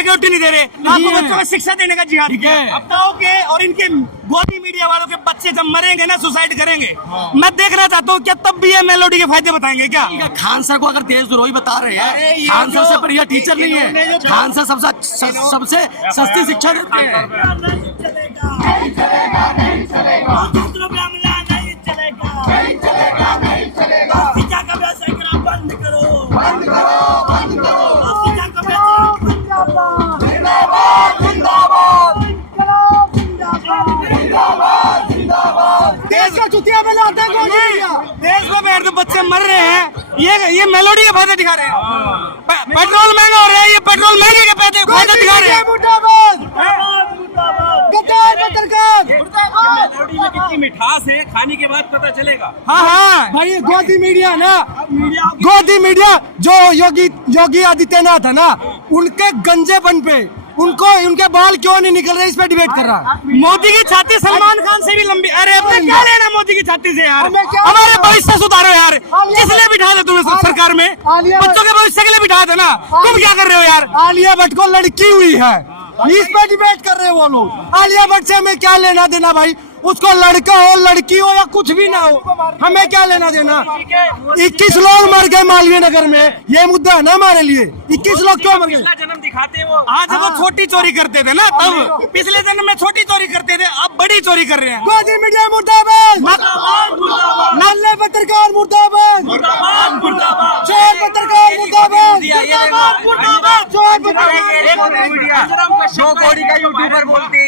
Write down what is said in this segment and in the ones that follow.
Security नहीं दे रहे, आपको बच्चों को शिक्षा देने का जिहाद है। अपनाओं के और इनके गोदी मीडिया वालों के बच्चे जब मरेंगे ना, सुसाइड करेंगे, मैं देखना चाहता हूँ क्या तब भी ये मेलोडी के फायदे बताएंगे क्या? खान सर को अगर देशद्रोही बता रहे हैं, खान सर से बढ़िया टीचर नहीं है, खान सर सबसे सस्ती शिक्षा देते हैं। देश का चुतिया बनाते हैं, देश में बैठ के बच्चे मर रहे हैं, ये मेलोडी के फायदे दिखा रहे हैं। पेट्रोल महंगा हो रहा है, ये पेट्रोल महंगे के फायदे दिखा रहे हैं। मेलोडी में कितनी मिठास है, खाने के बाद पता चलेगा। हाँ हाँ भाई, गोदी मीडिया ना, गोदी मीडिया जो योगी आदित्यनाथ है ना, उनके गंजेपन पे उनको उनके बाल क्यों नहीं निकल रहे, इस पे डिबेट कर रहा। मोदी की छाती सलमान खान से भी लंबी। अरे अपने क्या लेना मोदी की छाती से यार, हमारे भविष्य सुधारो यार। किस लिए बिठा दे तुम्हें सरकार में? बच्चों के भविष्य के लिए बिठा दे ना, तुम क्या कर रहे हो यार? आलिया भट्ट को लड़की हुई है, इस पे डिबेट कर रहे हैं वो लोग। आलिया भट्ट से हमें क्या लेना देना भाई, उसको लड़का हो लड़की हो या कुछ भी ना हो, हमें क्या लेना देना। 21 लोग मर गए मालवीय नगर में, ये मुद्दा है ना हमारे लिए। 21 लोग क्यों मर गए? जन्म दिखाते वो। आज वो छोटी चोरी करते थे ना, तब पिछले जन्म में छोटी चोरी करते थे, अब बड़ी चोरी कर रहे हैं। गोदी मीडिया मुर्दाबाद, नल्ले पत्रकार मुर्दाबाद, चोर पत्रकार मुर्दाबाद, दो कौड़ी का यूट्यूबर बोलती है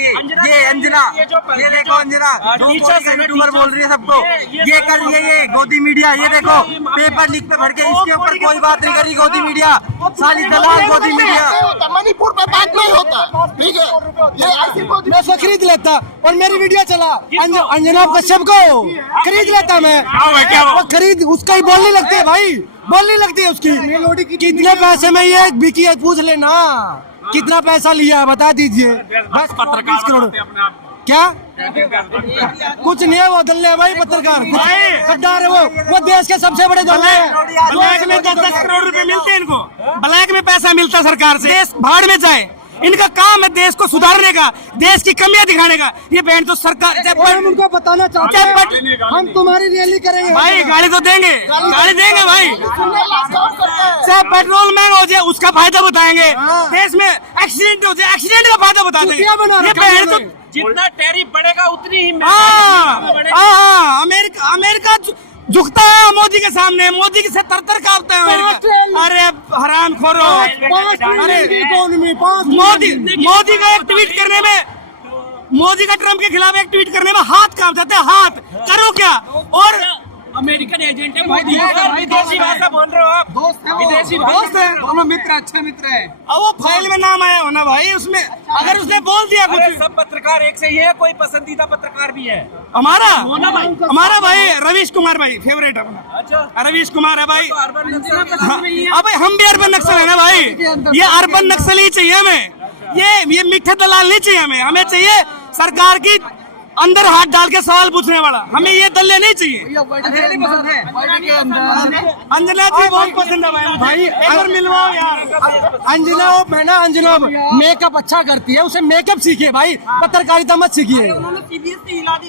ये अंजना, ये देखो अंजना यूट्यूबर बोल रही है सबको, ये कर रही है ये गोदी मीडिया। ये देखो पेपर लीक पे भर के, इसके ऊपर कोई बात नहीं करी गोदी मीडिया, साली दलाल गोदी मीडिया। मणिपुर में बात नहीं होता, ठीक है, ये ऐसी मैं से खरीद लेता और मेरी वीडियो चला, अंजना कश्यप को खरीद लेता मैं, वो खरीद उसका ही बोलने लगते है भाई, बोलने लगती है उसकी मेलोडी की। कितने पैसे में ये बिकी है, पूछ लेना कितना पैसा लिया बता दीजिए। बस 20 करोड़ क्या कुछ नहीं है, वो दल्ले है भाई, पत्रकार गद्दार है वो देश के सबसे बड़े दल्ले हैं। ब्लैक में 10-10 करोड़ रुपए मिलते हैं इनको, ब्लैक में पैसा मिलता है सरकार से। देश भाड़ में जाए, इनका काम है देश को सुधारने का, देश की कमियां दिखाने का। ये बहन तो सरकार, हम उनको बताना चाहते हैं हम तुम्हारी रैली करेंगे भाई, गाड़ी तो देंगे, गाड़ी देंगे भाई, चाहे पेट्रोल महंगा हो जाए उसका फायदा बताएंगे, देश में एक्सीडेंट हो जाए एक्सीडेंट का फायदा बता देंगे। ये बहन तो जितना टैरिफ बढ़ेगा उतनी ही अमेरिका झुकता है मोदी के सामने, मोदी से तर कांपता है अमेरिका। अरे हराम खोरो, अरे मोदी का एक ट्वीट करने में, मोदी का ट्रम्प के खिलाफ एक ट्वीट करने में हाथ कांप जाते हैं, हाथ करो क्या। और अमेरिकन एजेंट है, विदेशी भाषा बोल रहे हो आप, विदेशी दोस्त है, दोनों मित्र, अच्छे मित्र है। अब वो फाइल में नाम आया होना भाई उसमें, अगर उसने बोल दिया कुछ। सब पत्रकार एक सही है, कोई पसंदीदा पत्रकार भी है हमारा भाई रवीश कुमार भाई फेवरेट है अपना। अच्छा, रवीश कुमार है भाई। अब हम भी अर्बन नक्सल है ना भाई, ये अर्बन नक्सल ही चाहिए हमें, ये मीठे दलाल नहीं चाहिए हमें, हमें चाहिए सरकार की अंदर हाथ डाल के सवाल पूछने वाला, हमें ये दल्ले नहीं चाहिए। अंजना जी बहुत पसंद है भाई, अगर मिलवाओ यार। अंजना मैं ना, अंजना मेकअप अच्छा करती है, उसे मेकअप सीखिए भाई, पत्रकारिता मत सीखिए।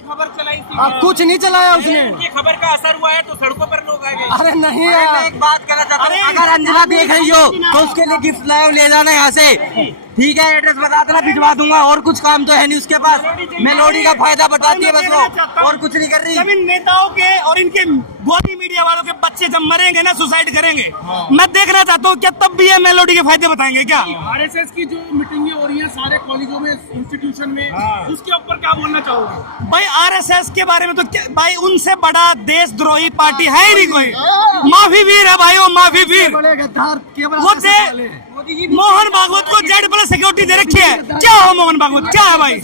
खबर चलाई थी, कुछ नहीं चलाया उसने, खबर का असर हुआ है तो सड़कों पर लोग आए। अरे नहीं मैं एक बात कहना चाहता हूँ, अगर अंजना देख रही हो तो उसके लिए गिफ्ट लाओ, ले जाना यहाँ से, ठीक है, एड्रेस बता देना, भिजवा दूंगा। और कुछ काम तो है नहीं उसके पास, मेलोडी का फायदा बताती है बस वो, और कुछ नहीं कर रही। सभी नेताओं के और इनके गोदी मीडिया वालों के बच्चे जब मरेंगे ना, सुसाइड करेंगे, मैं देखना चाहता हूँ क्या तब भी ये मेलोडी के फायदे बताएंगे क्या? आरएसएस की जो मीटिंगें हो रही हैं सारे कॉलेजों में, इंस्टीट्यूशन में, उसके ऊपर क्या बोलना चाहोगे? भाई आरएसएस के बारे में तो भाई उनसे बड़ा देशद्रोही पार्टी है ही नहीं कोई, माफी वीर है भाई, वो माफी वीर। वो मोहन भागवत को जेड प्लस सिक्योरिटी दे रखी है, क्या हो मोहन भागवत, क्या है भाई?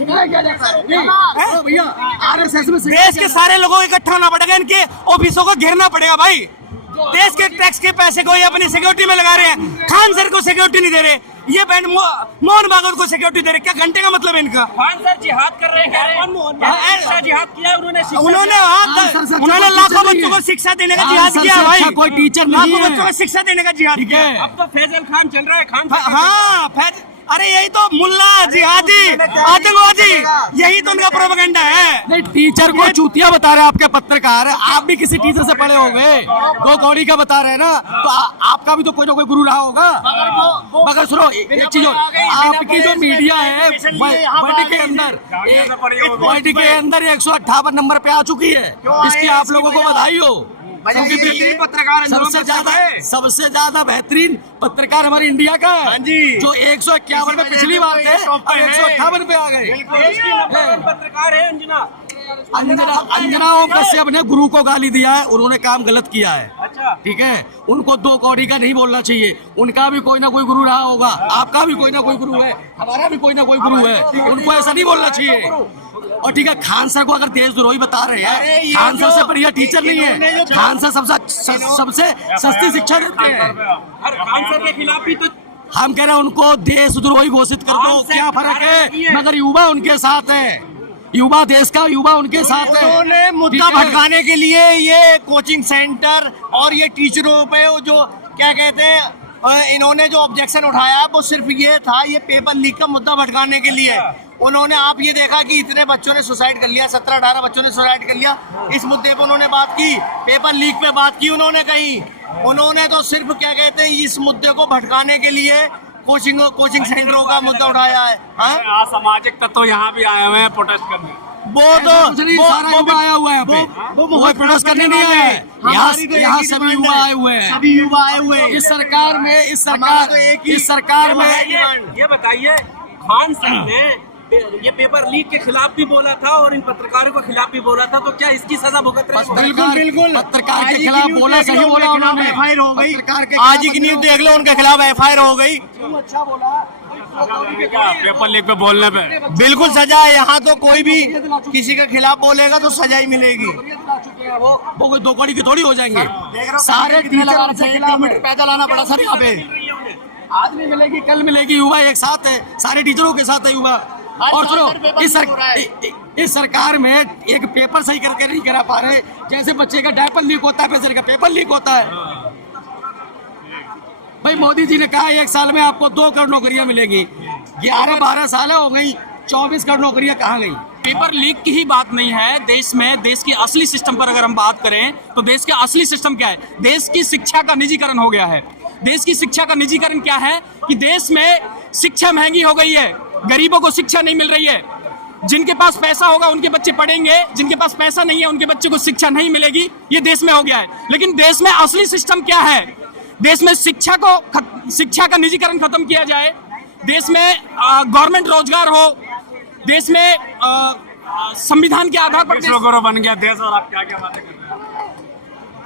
देश के सारे लोगों को इकट्ठा होना पड़ेगा, इनके ऑफिसों को घेरना पड़ेगा भाई। देश के टैक्स के पैसे को ये अपनी सिक्योरिटी में लगा रहे हैं, खान सर को सिक्योरिटी नहीं दे रहे, ये बैंड मोहन भागवत को सिक्योरिटी दे रहे, क्या घंटे का मतलब है इनका? खान सर जिहाद कर रहे हैं, जिहाद किया उन्होंने लाखों बच्चों को शिक्षा देने का जिहाद किया भाई, कोई टीचर लाखों बच्चों को शिक्षा देने का जिहाद किया। अब तो फैजल खान चल रहा है, खान हाँ फैज, अरे तो मुल्ला जिहादी आतंकवादी, यही तो उनका प्रोपेगेंडा है। नहीं, टीचर को चूतिया बता रहे हैं आपके पत्रकार, आप भी किसी टीचर से पढ़े होंगे, दो कौड़ी का बता रहे हैं ना, तो आपका भी तो कोई ना कोई गुरु रहा होगा। मगर सुनो एक चीज, आपकी जो मीडिया है वर्ल्ड के अंदर 158 नंबर पे आ चुकी है, इसकी आप लोगों को बधाई हो। पत्रकार सबसे ज्यादा बेहतरीन पत्रकार हमारे इंडिया का है, जो 151 में पिछली बार थे, अब 158 पे आ गए। पत्रकार है अंजना ओम कश्यप ने गुरु को गाली दिया है, उन्होंने काम गलत किया है। अच्छा, ठीक है, उनको दो कौड़ी का नहीं बोलना चाहिए, उनका भी कोई ना कोई गुरु रहा होगा, आपका भी कोई ना कोई गुरु है, हमारा भी कोई ना कोई गुरु है, उनको ऐसा नहीं बोलना चाहिए। और ठीक है, खान सर को अगर देशद्रोही बता रहे हैं, खान सर से बढ़िया टीचर नहीं है, खान सर सबसे सस्ती शिक्षा देते हैं। खान सर के खिलाफ भी तो हम कह रहे हैं उनको देशद्रोही घोषित कर दो, क्या फर्क है, मगर युवा उनके साथ है, युवा देश का युवा उनके साथ है। उन्होंने मुद्दा भटकाने के लिए ये कोचिंग सेंटर और ये टीचरों पे जो क्या कहते हैं, इन्होंने जो ऑब्जेक्शन उठाया वो सिर्फ ये था, ये पेपर लीक का मुद्दा भटकाने के लिए। उन्होंने आप ये देखा कि इतने बच्चों ने सुसाइड कर लिया, 17-18 बच्चों ने सुसाइड कर लिया, इस मुद्दे पर उन्होंने बात की, पेपर लीक पे बात की उन्होंने कहीं। उन्होंने तो सिर्फ क्या कहते हैं, इस मुद्दे को भटकाने के लिए कोचिंग सेंटरों का मुद्दा उठाया है। असामाजिक तत्व यहाँ भी आए हुए हैं प्रोटेस्ट करने। सारा युवा आया हुआ है, वो प्रोटेस्ट करने नहीं आया है, यहाँ सभी युवा आए हुए हैं, सभी युवा आए हुए हैं। इस सरकार में ये बताइए, खान सर ने ये पेपर लीक के खिलाफ भी बोला था और इन पत्रकारों के खिलाफ भी बोला था, तो क्या इसकी सजा भुगत रहे? बिल्कुल पत्रकार के खिलाफ बोला, सही बोला उन्होंने, एफआईआर हो गई। आज की न्यूज देख लो, उनके खिलाफ एफआईआर हो गई। अच्छा बोला पेपर लीक पे बोलने पे बिल्कुल सजा है, यहाँ तो कोई भी किसी के खिलाफ बोलेगा तो सजा ही मिलेगी। वो कोई दो कौड़ी की थोड़ी हो जाएंगे, सारे टीचर पैदल आना पड़ा सर यहाँ पे। आज नहीं मिलेगी, कल मिलेगी, युवा एक साथ है, सारे टीचरों के साथ है युवा। और सुनो, इस सरकार में एक पेपर सही करके नहीं करा पा रहे, जैसे बच्चे का डायपर लीक होता है, वैसे का पेपर लीक होता है। भाई मोदी जी ने कहा 1 साल में आपको 2 करोड़ नौकरियां मिलेगी, 11-12 साल हो गई, 24 करोड़ नौकरियां कहाँ गई? पेपर लीक की ही बात नहीं है, देश में देश की असली सिस्टम पर अगर हम बात करें तो देश का असली सिस्टम क्या है? देश की शिक्षा का निजीकरण हो गया है। देश की शिक्षा का निजीकरण क्या है कि देश में शिक्षा महंगी हो गई है, गरीबों को शिक्षा नहीं मिल रही है। जिनके पास पैसा होगा उनके बच्चे पढ़ेंगे, जिनके पास पैसा नहीं है उनके बच्चे को शिक्षा नहीं मिलेगी, ये देश में हो गया है। लेकिन देश में असली सिस्टम क्या है? देश में शिक्षा का निजीकरण खत्म किया जाए, देश में गवर्नमेंट रोजगार हो, देश में संविधान के आधार पर विश्वगुरु बन गया देश, और आप क्या क्या बातें कर रहे हैं?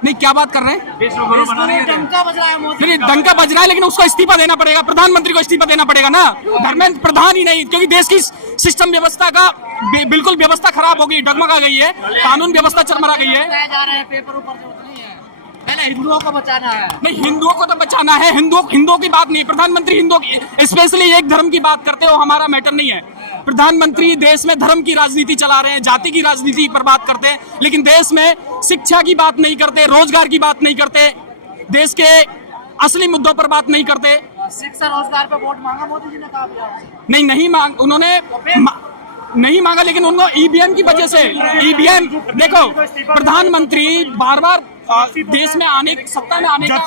नहीं, क्या बात कर रहे हैं? विश्वगुरु बनाने के डंका बज रहा है मोदी, नहीं, डंका बज रहा है, लेकिन उसको इस्तीफा देना पड़ेगा, प्रधानमंत्री को इस्तीफा देना पड़ेगा ना, धर्मेंद्र प्रधान ही नहीं, क्योंकि देश की सिस्टम व्यवस्था का बिल्कुल व्यवस्था खराब हो गई, डगमगा गई है, कानून व्यवस्था चरमरा गई है। पेपर ऊपर से नहीं है, पहले हिंदुओं को बचाना है। नहीं, हिंदुओं को तो बचाना है, हिंदुओं की बात नहीं, प्रधानमंत्री हिंदुओं की स्पेशली एक धर्म की बात करते हो, हमारा मैटर नहीं है। प्रधानमंत्री देश में धर्म की राजनीति चला रहे हैं, जाति की राजनीति पर बात करते हैं, लेकिन देश में शिक्षा की बात नहीं करते, रोजगार की बात नहीं करते, देश के असली मुद्दों पर बात नहीं करते। शिक्षा रोजगार पे वोट मांगा मोदी जी ने, कहा नहीं मांग, उन्होंने नहीं मांगा, लेकिन उनको ईवीएम की वजह से, ईवीएम देखो, प्रधानमंत्री बार बार देश में आने, सत्ता में आने का